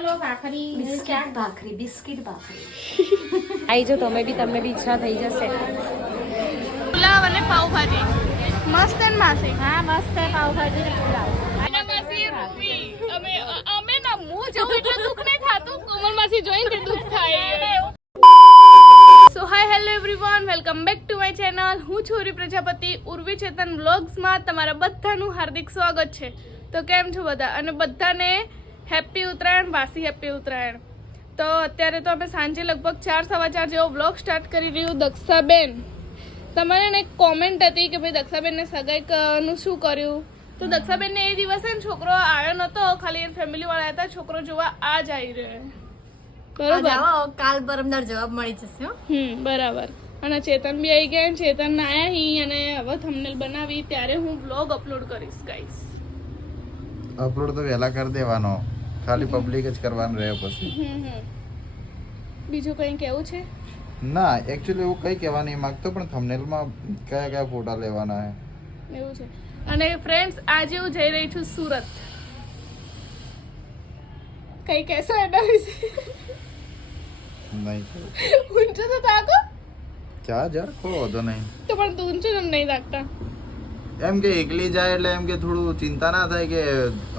ચલો ભાખરી બિસ્કિટ ભાખરી બિસ્કિટ ભાખરી. આવી જો તમે બી તમને બી ઈચ્છા થઈ જશે. પુલાવ અને પાવભાજી મસ્ત એન્ડ માસી. હા મસ્ત પાવભાજી ને પુલાવ. અને માસી રૂવી અમે અમે ના હું એટલે દુઃખ નહીં થાતું? કોમલ માસી જોઈને તે થાય. So hi hello everyone welcome back to my channel હું છોરી પ્રજાપતિ ઉર્વી ચેતન વ્લોગ્સમાં તમારા બધાનું હાર્દિક સ્વાગત છે. તો કેમ છો બધા? અને બધાને હેપી ઉત્તરાયણ વાસી હેપી ઉત્તરાયણ. તો અત્યારે તો અમે સાંજે લગભગ ચાર સવા ચાર જેવો વ્લોગ સ્ટાર્ટ કરી રહ્યું દક્ષાબેન. તમારે ને એક કોમેન્ટ હતી કે ભાઈ દક્ષાબેનને સગાઈ નું શું કર્યું? તો દક્ષાબેનને એ દિવસે છોકરો આવ્યો નતો ખાલી એની ફેમિલી વાળા હતા છોકરો જોવા આ જ આવી રહ્યો બરોબર? કાલ પરમદાર જવાબ મળી જશે હો. હમ બરાબર. અને ચેતન બી આવી ગયા ચેતન ના આયા હી અને હવે થંબનેલ બનાવી ત્યારે હું વ્લોગ અપલોડ કરીશ ગાઈસ અપલોડ તો વહેલા કરી દેવાનો. ખાલી પબ્લિક જ કરવાનું રહે પછી. બીજું કંઈ કેવું છે? ના એકચ્યુઅલી એવું કઈ કહેવા નહીં માંગતો પણ થંબનેલમાં કયા કયા ફોટા લેવાના છે એવું છે. અને ફ્રેન્ડ્સ આજે હું જઈ રહી છું સુરત. કઈ કહેશો એના વિશે? નહીં. ઊંચો તો તાકો ચા jar કોઈ વાંધો નહીં. તો પણ તું ઊંચો કેમ નહીં લાગતા એમ કે એકલી જાય એટલે એમ કે થોડું ચિંતા ના થાય કે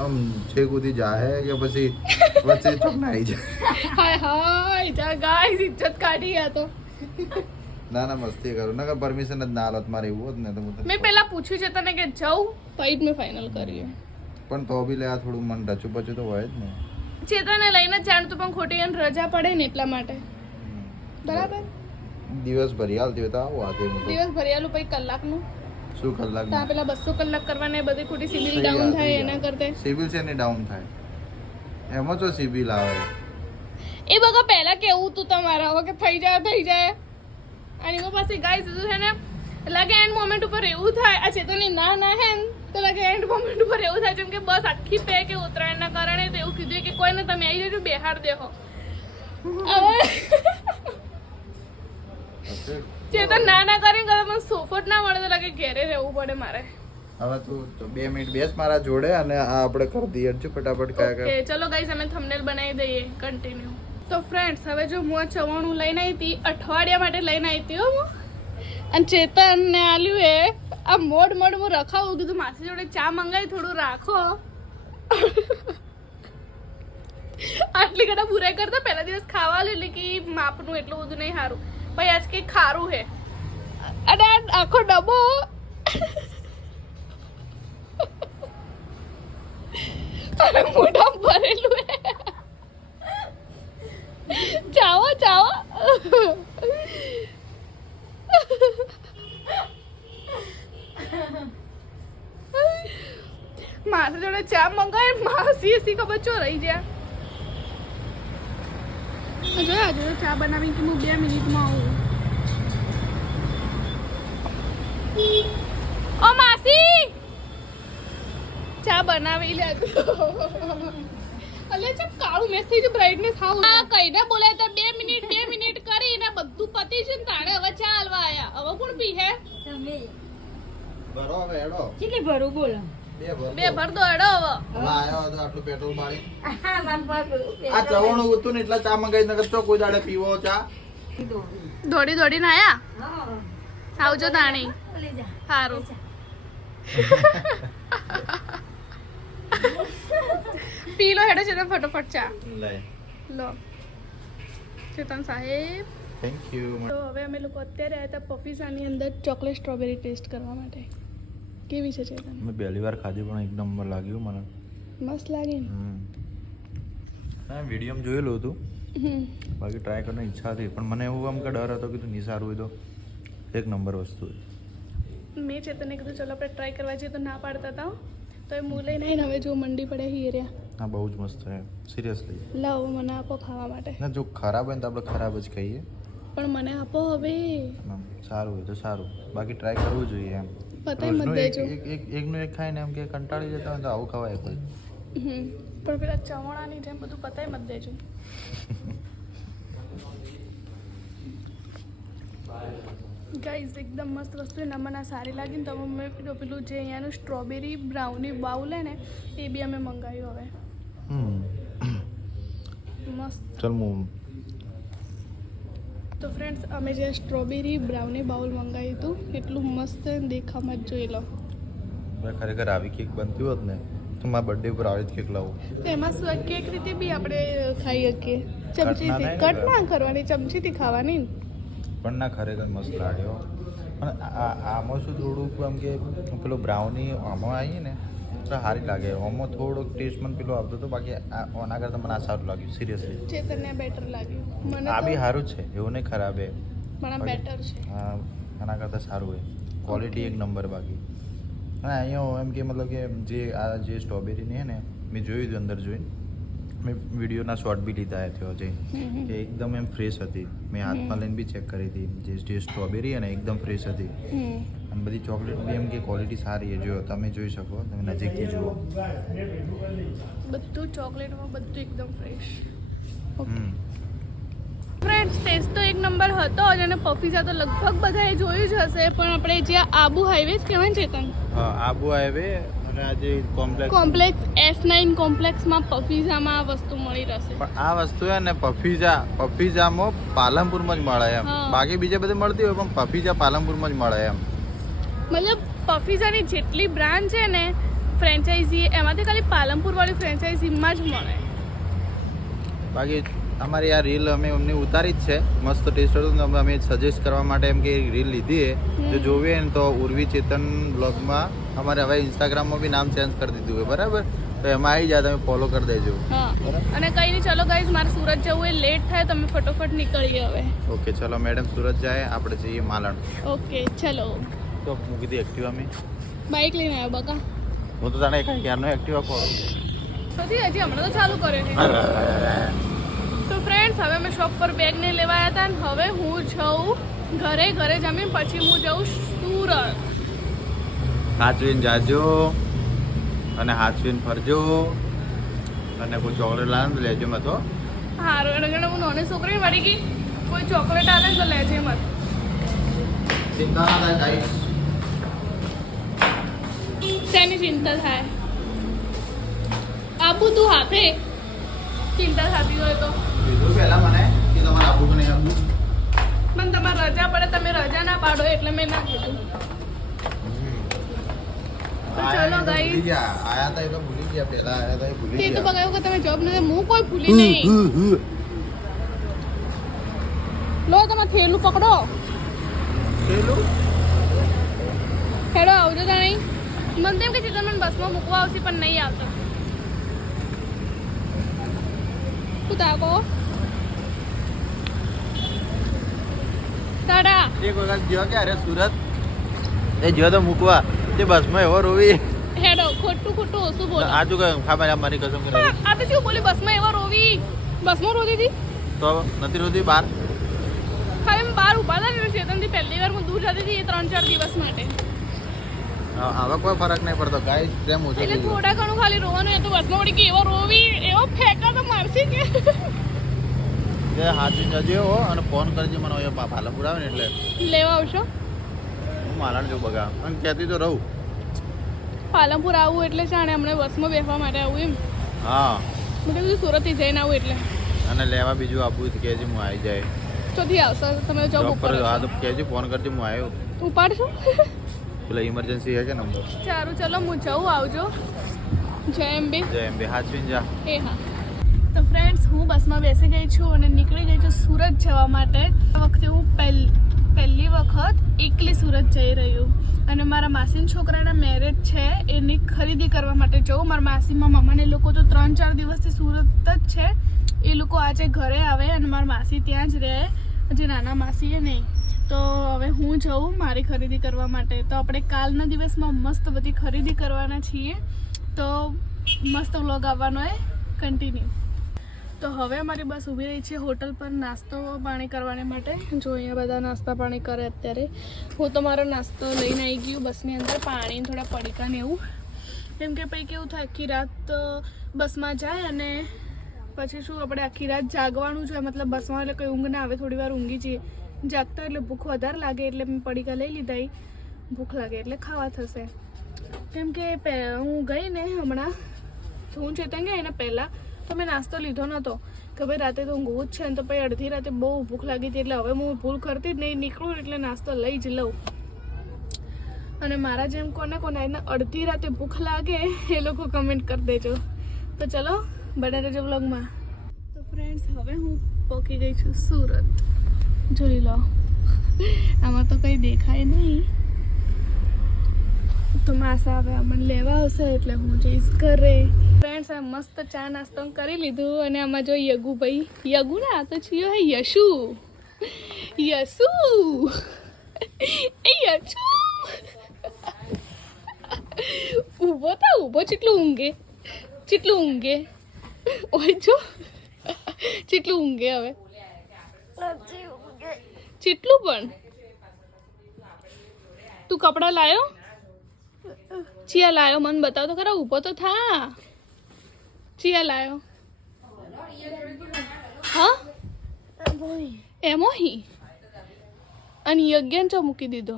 આમ છેક સુધી જાહે કે પછી વચ્ચે ચોકનાઈ જાય. હાય હાય જા ગાઈસ ઇજ્જત કાઢી ગયા તો. ના ના મસ્તી કરું. નકર પરમિશન જ ના હાલત મારે એવું હોત ને તો મેં પહેલા પૂછ્યું છે તને કે જાઉં? પછી જ મેં ફાઇનલ કર્યું પણ તો બી લે આ થોડું મન રચું પચું તો હોય જ ને. ચેતનને લઈને જ જાણતું પણ ખોટી એને રજા પડે ને એટલા માટે. બરાબર? દિવસ ભરી હાલતી હોય તો આવું આ દિવસ ભરી ભરિયાલું પછી કલાકનું. શું કલાક ત્યાં પેલા બસો કલાક કરવાના બધી ખોટી સિવિલ ડાઉન થાય એના કરતા? સિબિલ સિવિલ છે ને ડાઉન થાય. એમાં તો સિવિલ આવે. એ બગા પહેલા કેવું તું તમારા? હવે કે થઈ જાય થઈ જાય. અને એમાં પાસે ગાય સીધું છે ને લાગે એન્ડ મોમેન્ટ ઉપર એવું થાય. આ ચેતનની ના ના હે તો લાગે એન્ડ મોમેન્ટ ઉપર એવું થાય જેમ કે બસ આખી પે કે ઉત્તરાયણના કારણે તો એવું કીધું કે કોઈને તમે આવી જજો બેહાર દેહો. હવે ચેતન ના ના કરીને સોફો જ ના મળે તો લાગે ઘેરે રહેવું પડે મારે. હવે તું તો બે મિનિટ બેસ મારા જોડે અને આ આપણે કરી દઈએ છું ફટાફટ કયા કયા. ચલો ગાઈસ અમે થંબનેલ બનાવી દઈએ. કન્ટિન્યુ તો ફ્રેન્ડ્સ હવે જો હું આ ચવાણું લઈને આવી હતી અઠવાડિયા માટે લઈને આવી હતી હું અને ચેતન ને આલ્યું એ આ મોડ મોડ હું રખાવું કીધું માસી જોડે ચા મંગાવી થોડું રાખો. આટલી ઘણા બુરાઈ કરતા પહેલા દિવસ ખાવા એટલે કે માપનું એટલું બધું નહીં સારું. પછી આજ કંઈક ખારું હે. અને આખો ડબ્બો. મોઢા ભરેલું હે. ચાવો ચાવો માસી જોડે ચા મંગાવી માસી એસી ખબર ચો રહી ગયા. જોયા જોયો ચા બનાવી કે હું બે મિનિટમાં આવું. ઓ માસી! ચા બનાવી લે અલે છે કાળું મેસ થઈ ગયું બ્રાઇટનેસ હાવ આ કઈને બોલે તો બે મિનિટ બે મિનિટ કરીને બધું પતી છે ને તાણે હવે ચા હાલવા આયા. હવે કોણ પી હે ભરો હવે એડો કેટલી ભરું બોલો? બે ભર દો. એડો હવે. આયો તો આટલું પેટ્રોલ મારી આ ચવણું ઉતું ને એટલા ચા મંગાઈ નગર તો કોઈ દાડે પીવો ચા. દોડી દોડીને આયા? હા આવજો તાણી. સારું પી લો હેડો ચેતન ફટોફટ ચા. લો. ચેતન સાહેબ. થેન્ક યુ તો હવે અમે લોકો અત્યારે આવ્યા હતા પફીસાની અંદર ચોકલેટ સ્ટ્રોબેરી ટેસ્ટ કરવા માટે. કેવી છે ચેતન? મેં પહેલી વાર ખાધી પણ એક નંબર લાગ્યું મને. મસ્ત લાગે ને. હા વિડીયોમાં જોયેલું હતું. બાકી ટ્રાય કરવાની ઈચ્છા હતી પણ મને એવું આમ કે ડર હતો કે તું નહીં સારું હોય તો એક નંબર વસ્તુ મેં ચેતને કીધું ચલો આપણે ટ્રાય કરવા જઈએ તો ના પાડતા હતા તો એ મૂલે આવીને હવે જો મંડી પડે હીર્યા હા બહુ જ મસ્ત છે. સિરિયસલી લાવો મને આપો ખાવા માટે. ના જો ખરાબ હોય તો આપણે ખરાબ જ કહીએ. પણ મને આપો હવે. સારું હોય તો સારું. બાકી ટ્રાય કરવું જોઈએ એમ. પતાય મત દેજો એક- એક એકનું એક ખાઈને એમ કે કંટાળી જતા હોય તો આવું ખવાય કોઈ. હમ. પણ પેલા ચવાણાની જેમ બધું પતાય મત દેજો ગાઈઝ એકદમ મસ્ત વસ્તુ ને મને સારી લાગી ને તો અમે પેલું પેલું જે અહીંયાનું સ્ટ્રોબેરી બ્રાઉની બાઉલ ને એ બી અમે મંગાવ્યું હવે. મસ્ત. ચાલ હું તો ફ્રેન્ડ્સ અમે જે સ્ટ્રોબેરી બ્રાઉની બાઉલ મંગાવ્યું હતું એટલું મસ્ત દેખામાં જ જોઈ લો મેં ખરેખર આવી કેક બનતી હોત ને તો મારા બર્થડે ઉપર આવી જ કેક લાવું. તો એમાં કેક રીતે બી આપણે ખાઈ શકીએ. ચમચીથી કટ ના કરવાની ચમચીથી ખાવાની પણ ના ખરેખર મસ્ત લાગ્યો પણ આમાં શું થોડુંક આમ કે પેલો બ્રાઉની આમાં આવીએ ને તો સારી લાગે. આમાં થોડોક ટેસ્ટ મને પેલો આવતો હતો બાકી આના કરતાં મને આ સારું લાગ્યું સિરિયસલી ચેતનને બેટર લાગ્યું. મને આ બી સારું જ છે એવું નહીં ખરાબ હે પણ આ બેટર છે. હા આના કરતાં સારું એ. ક્વોલિટી એક નંબર બાકી. હા અહીંયા એમ કે મતલબ કે જે આ જે સ્ટ્રોબેરીની છે ને મેં જોયું હતું અંદર જોઈને. મેં વિડીયોના શોર્ટ બી લીધા હતા જે. કે એકદમ એમ ફ્રેશ હતી. મેં હાથમાં લઈને બી ચેક કરી હતી. જે જે સ્ટ્રોબેરી અને એકદમ ફ્રેશ હતી. અને બધી ચોકલેટ બી એમ કે ક્વોલિટી સારી છે. જો તમે જોઈ શકો તમે નજીકથી જુઓ. બધું ચોકલેટમાં બધું એકદમ ફ્રેશ ફ્રેન્ડ્સ ટેસ્ટ તો એક નંબર હતો જ અને પફીઝા તો લગભગ બધાએ જોયું જ હશે પણ આપણે જે આબુ હાઈવે જ કહેવાય ચેતન? હા આબુ હાઈવે અને આ જે કોમ્પ્લેક્સ કોમ્પ્લેક્સ એસ નાઇન કોમ્પ્લેક્સમાં પફીઝામાં આ વસ્તુ મળી રહેશે. પણ આ વસ્તુ છે ને પફીઝા પફીઝામાં પાલનપુરમાં જ મળે એમ. બાકી બીજે બધે મળતી હોય પણ પફીઝા પાલનપુરમાં જ મળે એમ. મતલબ પફીઝાની જેટલી બ્રાન્ડ છે ને ફ્રેન્ચાઇઝી એમાંથી ખાલી પાલનપુરવાળી ફ્રેન્ચાઇઝીમાં જ મળે. બાકી અમારી આ રીલ અમે અમને ઉતારી જ છે. મસ્ત ટેસ્ટ હતો ને અમે સજેસ્ટ કરવા માટે એમ કે રીલ લીધી જો જોવીએ જોવી ને તો ઉર્વી ચેતન બ્લોગમાં અમારે હવે ઇન્સ્ટાગ્રામમાં બી નામ ચેન્જ કરી દીધું છે બરાબર? તો એમાં આવી જાય તમે ફોલો કરી દેજો. અને કઈ નહીં ચલો ગાઈઝ મારે સુરત જવું એ લેટ થાય તમે ફટોફટ નીકળીએ હવે. ઓકે ચલો મેડમ સુરત જાય આપણે જઈએ માલણ. ઓકે ચલો. તો મૂકી દી એક્ટિવા મેં. બાઇક લઈને આવ્યો બકા. હું તો તને એક ક્યારનો એક્ટિવા કોલ નથી હજી હમણાં તો ચાલુ કરે છે. તો ફ્રેન્ડ્સ હવે મેં શોપ પર બેગ ને લેવા આવ્યા હતા અને હવે હું જઉં ઘરે ઘરે જમીન પછી હું જઉં સુરત. હાચવીને જાજો અને હાચવીને ફરજો અને કોઈ ચોકલેટ લાવે તો લેજો મત હો. હારું એને જણે હું નાની છોકરી મળી ગઈ. કોઈ ચોકલેટ આવે તો લેજે મત. ચિંતા ના થાય શેની ચિંતા થાય આબુ તું હાથે ચિંતા થતી હોય તો કીધું પહેલા મને કે તમારે નહીં આપવું મને તમારે રજા પડે તમે રજા ના પાડો એટલે મેં ના કીધું ચલો ભૂલી આયા તા એ તો ભૂલી ગયા પહેલા આયા તા એ ભૂલી તે તો ગયા કે તમે જોબ નથી હું કોઈ ભૂલી નહીં લો તમે થેલું પકડો થેલું હેડો આવજો નહીં મને તો એમ કે છે તમને બસમાં મૂકવા આવશે પણ નહીં આવતો. શું તાકો ટાટા એક વખત ગયો કે અરે સુરત? એ ગયો તો મૂકવા. તે બસમાં એવો રોવી. હેડો ખોટું ખોટું ઓછું બોલો. આ તું આ મારી કસમ કે આ તો શું બોલી બસમાં એવો રોવી? બસમાં રોતી હતી? તો નથી રોતી બાર ખાલી બાર ઊભા હતા ને ચેતનથી પહેલી વાર હું દૂર જતી હતી એ ત્રણ ચાર દિવસ માટે. આવા કોઈ ફરક નહીં પડતો. ગાઈસ તેમ ઓછો એટલે થોડા ઘણું ખાલી રોવાનું એ તો બસમાં વળી કે એવો રોવી એવો ફેંકા તો મારશે કે? જે હાજી જજે હો અને ફોન કરજો મને હવે પાલનપુર આવે ને એટલે. લેવા આવશો? હું માલાણ જો બગા. અને કહેતી તો રહું. પાલનપુર આવું એટલે જાણે હમણાં બસમાં બેસવા માટે આવું એમ. હા. મેં કીધું સુરતથી જઈને આવું એટલે. અને લેવા બીજું આપવું તો કેજી હું આવી જાય. ચોથી આવશે તમે જોબ ઉપર પર હા તો કહેજે ફોન કરજો હું આવ્યો. ઉપાડશો? પેલા ઇમરજન્સી હે કે નંબર? સારું ચલો હું જઉં આવજો. જય એમ બે. જય એમ હાચવીન જા. એ હા. તો ફ્રેન્ડ્સ હું બસમાં બેસી ગઈ છું અને નીકળી ગઈ છું સુરત જવા માટે. આ વખતે હું પહેલ પહેલી વખત એકલી સુરત જઈ રહ્યું અને મારા માસીના છોકરાના મેરેજ છે એની ખરીદી કરવા માટે જવું મારા માસીમાં મામાને લોકો તો ત્રણ ચાર દિવસથી સુરત જ છે. એ લોકો આજે ઘરે આવે અને મારા માસી ત્યાં જ રહે. જે નાના માસી એ નહીં. તો હવે હું જઉં મારી ખરીદી કરવા માટે. તો આપણે કાલના દિવસમાં મસ્ત બધી ખરીદી કરવાના છીએ. તો મસ્ત વ્લોગ આવવાનો એ કન્ટિન્યુ તો હવે અમારી બસ ઊભી રહી છે હોટલ પર નાસ્તો પાણી કરવાને માટે. જો અહીંયા બધા નાસ્તા પાણી કરે અત્યારે. હું તો મારો નાસ્તો લઈને આવી ગયું બસની અંદર પાણી થોડા પડીકા ને એવું. કેમ કે પછી કેવું થાય, આખી રાત બસમાં જાય અને પછી શું આપણે આખી રાત જાગવાનું છે મતલબ બસમાં એટલે કોઈ ઊંઘ ના આવે, થોડી વાર ઊંઘી જઈએ. જાગતા એટલે ભૂખ વધારે લાગે, એટલે મેં પડીકા લઈ લીધા ભૂખ લાગે એટલે ખાવા થશે. કેમ કે હું ગઈ ને હમણાં હું ચેતન ગયા એના પહેલાં, તો મેં નાસ્તો લીધો નહોતો કે ભાઈ રાતે તો ઊંઘવું જ છે ને તો પછી અડધી રાતે બહુ ભૂખ લાગી હતી એટલે હવે હું ભૂલ કરતી જ નહીં, નીકળું એટલે નાસ્તો લઈ જ લઉં. અને મારા જેમ કોને કોને એને અડધી રાતે ભૂખ લાગે, એ લોકો કમેન્ટ કરી દેજો. તો ચલો બને રહેજો બ્લોગમાં તો ફ્રેન્ડ્સ હવે હું પહોંચી ગઈ છું સુરત. જોઈ લો. આમાં તો કંઈ દેખાય નહીં. તો માસા હવે અમને લેવા આવશે એટલે હું જઈશ ઘરે. ફ્રેન્ડ્સ આ મસ્ત ચા નાસ્તો કરી લીધું અને આમાં જો યગુભાઈ યગુ ના આ તો છીએ હે યશુ. યશુ. એ યશુ. ઊભો તો ઊભો ચેટલું ઊંઘે. ચેટલું ઊંઘે. ઓય જો. ચેટલું ઊંઘે હવે? ચેટલું પણ? તું કપડાં લાયો? ચિયા લાયો મને બતાવ તો ખરા ઊભો તો થા. ચિયા લાયો. હા? એમો હી અને યજ્ઞ ચો મૂકી દીધો?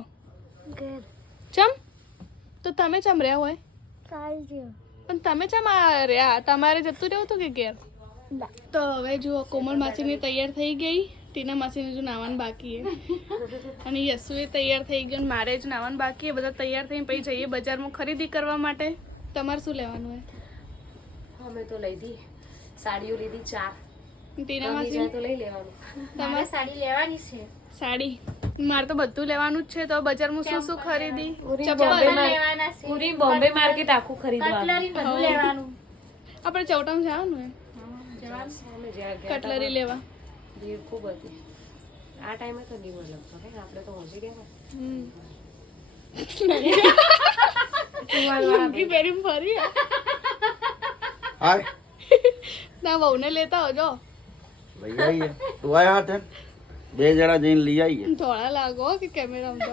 ચમ? તો તમે ચમ રહ્યા હોય? પણ તમે ચમ રહ્યા તમારે જતું રહેવું હતું કે ઘેર? તો હવે જુઓ કોમલ માસીને તૈયાર થઈ ગઈ. ટીના માસીને જો નાવાનું બાકી અને યશુએ તૈયાર થઈ ગયું મારે જ નાવાનું બાકી બધા તૈયાર થઈને પછી જઈએ બજારમાં ખરીદી કરવા માટે. તમારે શું લેવાનું હોય? અમે તો લઈ દી. સાડીઓ લીધી ચાર ટીના માસી? તો લઈ લેવાનું. તમારે? સાડી લેવાની છે. સાડી. મારે તો બધું લેવાનું જ છે તો બજારમાં શું શું ખરીદી? પૂરી બોમ્બે માર્કેટ આખું ખરીદવાનું. આપણે ચૌટામ જવાનું કટલરી લેવા. ભીડ ખૂબ હતી. આ ટાઈમે તો નહીં મળે આપણે તો પહોંચી ગયા હમ. લુંગી પહેરીને ફરી ના વહુને લેતા હજો તું આયા હતા બે જણા જઈને લઈ આવીએ. ધોળા લાગો કે કેમેરામાં તો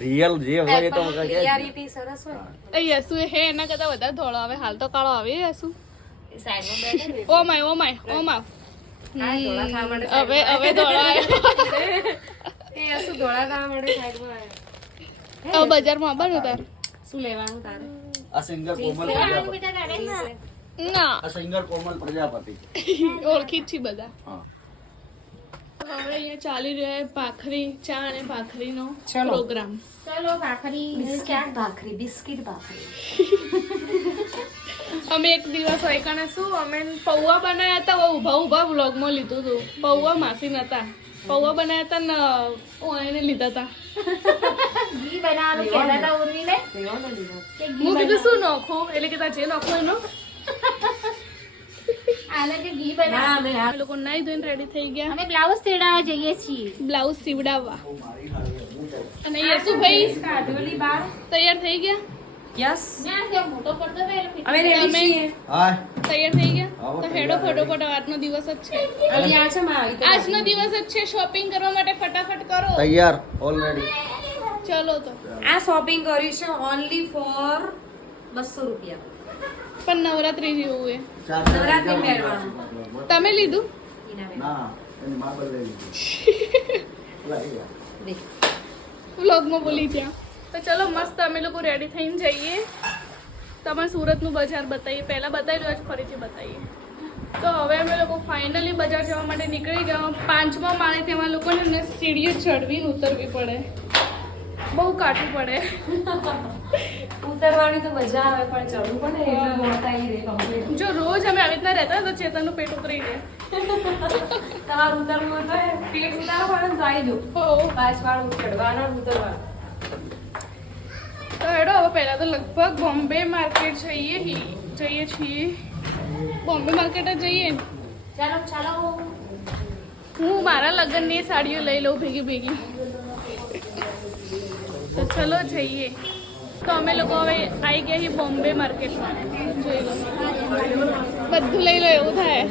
રિયલ જે હોય એ તો. રિયાલિટી સરસ હોય. એ યસુ હે એના કરતા વધારે ધોળો આવે. હાલ તો કાળો આવે એ યસુ. એ સાઈડમાં બેઠે ને. Oh my oh my oh my. હવે હવે ધોળો ધોળા ખાવા માટે સાઈડમાં. હવે બજારમાં આવવાનું તાર? શું લેવાનું તારે? આ સિંગર કોમલ ના. આ સિંગર કોમલ પ્રજાપતિ. ઓળખી જ છી બધા. હા. હવે અહીંયા ચાલી રહ્યો છે ભાખરી ચા અને ભાખરીનો ચલો. પ્રોગ્રામ. ચલો ભાખરી બિસ્કિટ ભાખરી? બિસ્કિટ ભાખરી. અમે એક દિવસ હોય કણે શું અમે પૌવા બનાવ્યા હતા હવે ઊભા ઊભા વ્લોગમાં લીધું હતું પૌવા માસી નતા પૌવા બનાવ્યા હતા ને એને લીધા હતા. ઘી બનાવવાનું કહેતા હતા ઉર્વીને? લેવાનો લીધો. કે ઘી હું કીધું શું નાખું? એટલે કે તાર જે નાખું એનો? લોકો નાઈ ધોઈને રેડી થઈ ગયા. અમે બ્લાઉઝ તેડાવવા જઈએ છીએ. બ્લાઉઝ સીવડાવવા. અને યશુભાઈ કાઢોલી બાર? તૈયાર થઈ ગયા? યસ. મોટો પડતો અમે રેડી છીએ. હાય. તૈયાર થઈ ગયા? તો હેડો ફટોફટ આજનો દિવસ જ છે. આ છે મારી આજનો દિવસ જ છે શોપિંગ કરવા માટે ફટાફટ કરો. તૈયાર ઓલરેડી ચલો તો. આ શોપિંગ કર્યું છે ઓનલી ફોર બસો રૂપિયા. પણ નવરાત્રી જેવું એ તમે લીધું. વ્લોગમાં બોલી ત્યાં તો ચલો મસ્ત અમે લોકો રેડી થઈને જઈએ. તમારે સુરતનું બજાર બતાવીએ. પહેલાં બતાવી દો ફરીથી બતાવીએ. તો હવે અમે લોકો ફાઇનલી બજાર જવા માટે નીકળી ગયા. પાંચમા માળે તેમાં લોકોને ને સીડીઓ ચડવીને ઉતરવી પડે. બહુ કાઠું પડે. ઉતરવાની તો મજા આવે પણ ચડવું પડે એટલે મોટા ઈ રે. જો રોજ અમે આવી રીતના રહેતા તો ચેતનનું પેટ ઉતરી જાય તમારું ઉતરવું હોય તો પેટ ઉતારવા પડે તો આવી જાઓ. પાંચ પાછવાળું ચડવાનો ઉતરવાનું. તો હેડો હવે પહેલાં તો લગભગ બોમ્બે માર્કેટ જઈએ જઈએ છીએ. બોમ્બે માર્કેટ જઈએ. ને ચાલો ચાલો. હું મારા લગ્નની સાડીઓ લઈ લઉં ભેગી ભેગી. તો ચલો જઈએ. તો અમે લોકો હવે આવી ગયા છીએ બોમ્બે માર્કેટમાં. બધું લઈ લો એવું થાય.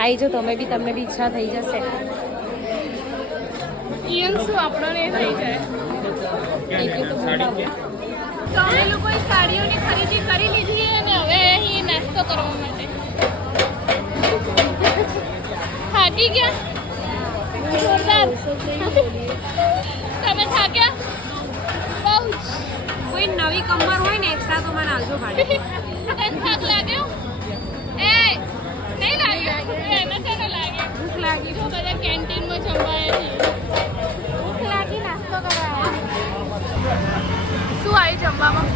આવી જો તમે બી તમને બી ઈચ્છા થઈ જશે. ઈયન શું આપણને એ થઈ જાય. તો અમે લોકોએ સાડીઓની ખરીદી કરી લીધી અને હવે અહીં નાસ્તો કરવા માટે. થાકી ગયા? નવી કમર હોય ને એક્સ્ટ્રા તો મને આવજો ભાડે. લાગ્યો? એ નહીં લાગ્યો? એને ભૂખ લાગી. જો બધા કેન્ટીનમાં જમવાય છે. ભૂખ લાગી નાસ્તો કરવા શું આવ્યું જમવામાં?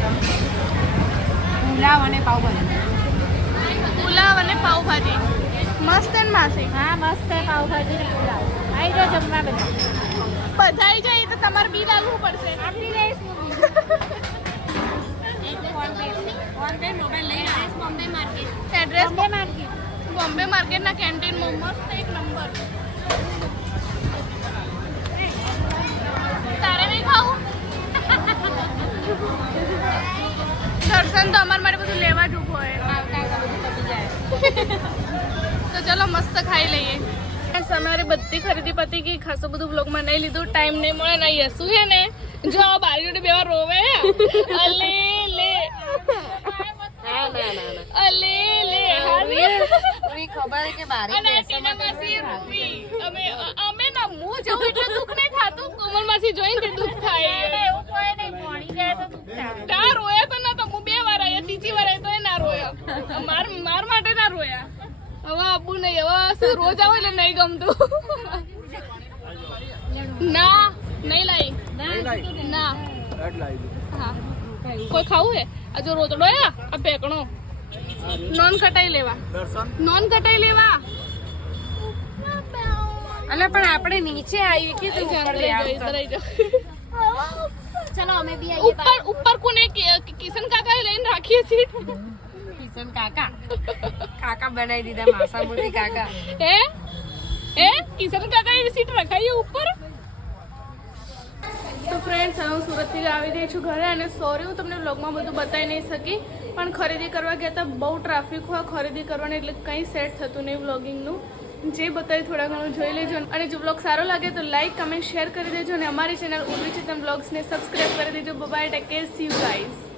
પુલાવ અને પાઉભાજી. પુલાવ અને પાઉભાજી. મસ્ત માસી. હા મસ્ત પાઉભાજી પુલાવ. આવી જાઓ જમવા બધા. બધા આવી જાય તો તમારે બિલ આવવું પડશે. આપી એડ્રેસ બોમ્બે માર્કેટ બોમ્બે માર્કેટના મોમોસ એક નંબર તારે નહીં ખાવું? દર્શન તો અમારા માટે બધું લેવા જ ઊભો હોય. તો ચલો મસ્ત ખાઈ લઈએ. અમારી બધી ખરીદી પતી ગઈ ખાસું બધું બ્લોગમાં નહીં લીધું ટાઈમ નહીં મળે ને યસુ છે ને? જો આ બારી જોડે બેવા રોવે. અલે લે. અલે લે. અને આ ટીના માસી અમે અમે ના મું જોઉં એટલે દુઃખ નહીં થાતું. કોમલ માસી જોઈને તે દુઃખ થાય. એવું કોઈ નહીં. ભણી જાય તો દુખ થાય. તાર રોયા તો ના તો. હું બે વાર આયા ત્રીજી વાર આયા તો એ ના રોયા. માર માર માટે ના રોયા. હવે આબુ નહીં હવે શું રોજ આવે એટલે નહીં ગમતું. ના નહીં લાઈ ના. હા. કોઈ ખાવું હે? આ જો રોતડો હે આ પેકણો નોન કટાઈ લેવા. નોન કટાઈ લેવા. અલે પણ આપણે નીચે આવી કે તું ચલો અમે બી ઉપર ઉપર કોને કિશન કાકા લઈને રાખીએ સીટ કિશન કાકા કાકા બનાવી દીધા માસા મોટી કાકા હે હે કિશન કાકા એવી સીટ રખાઈએ ઉપર તો ફ્રેન્ડ્સ હવે હું સુરતથી આવી રહી છું ઘરે અને સોરી હું તમને વ્લોગમાં બધું બતાવી નહીં શકી પણ ખરીદી કરવા ગયા હતા બહુ ટ્રાફિક હોય ખરીદી કરવાની એટલે કંઈ સેટ થતું નહીં વ્લોગિંગનું જે બતાવી થોડા ઘણું જોઈ લેજો. અને જો બ્લોગ સારો લાગે તો લાઈક કમેન્ટ શેર કરી દેજો. અને અમારી ચેનલ ઉર્વી ચેતન બ્લોગ્સને સબસ્ક્રાઈબ કરી દેજો. Bye take care see you guys